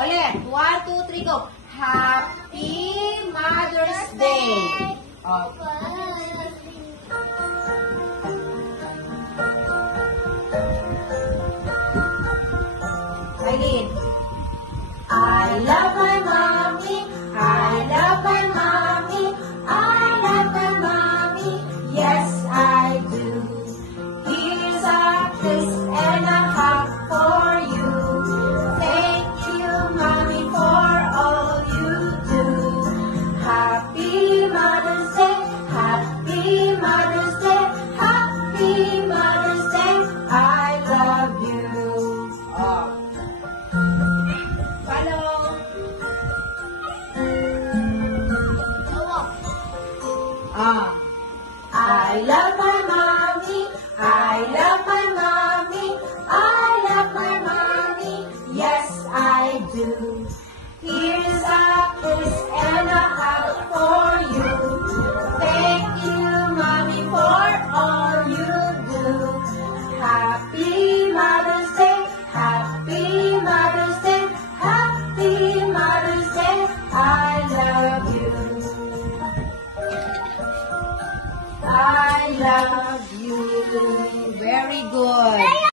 Ulit. 1, 2, 3, go. Happy Mother's Day. Aileen. I love my mommy. I love my mommy. I love my mommy. Yes, I do. Here's a kiss and a hug for you. Thank you, mommy, for all you do. Happy Mother's Day. Happy Mother's Day. Happy Mother's Day. I love you. Follow. I love my mommy. I love my mommy. I love my mommy. Yes, I do. Here's a kiss and a hug for you. Thank you, mommy, for all you do. Happy Mother's Day. Happy Mother's Day. Happy Mother's Day. I love you. I love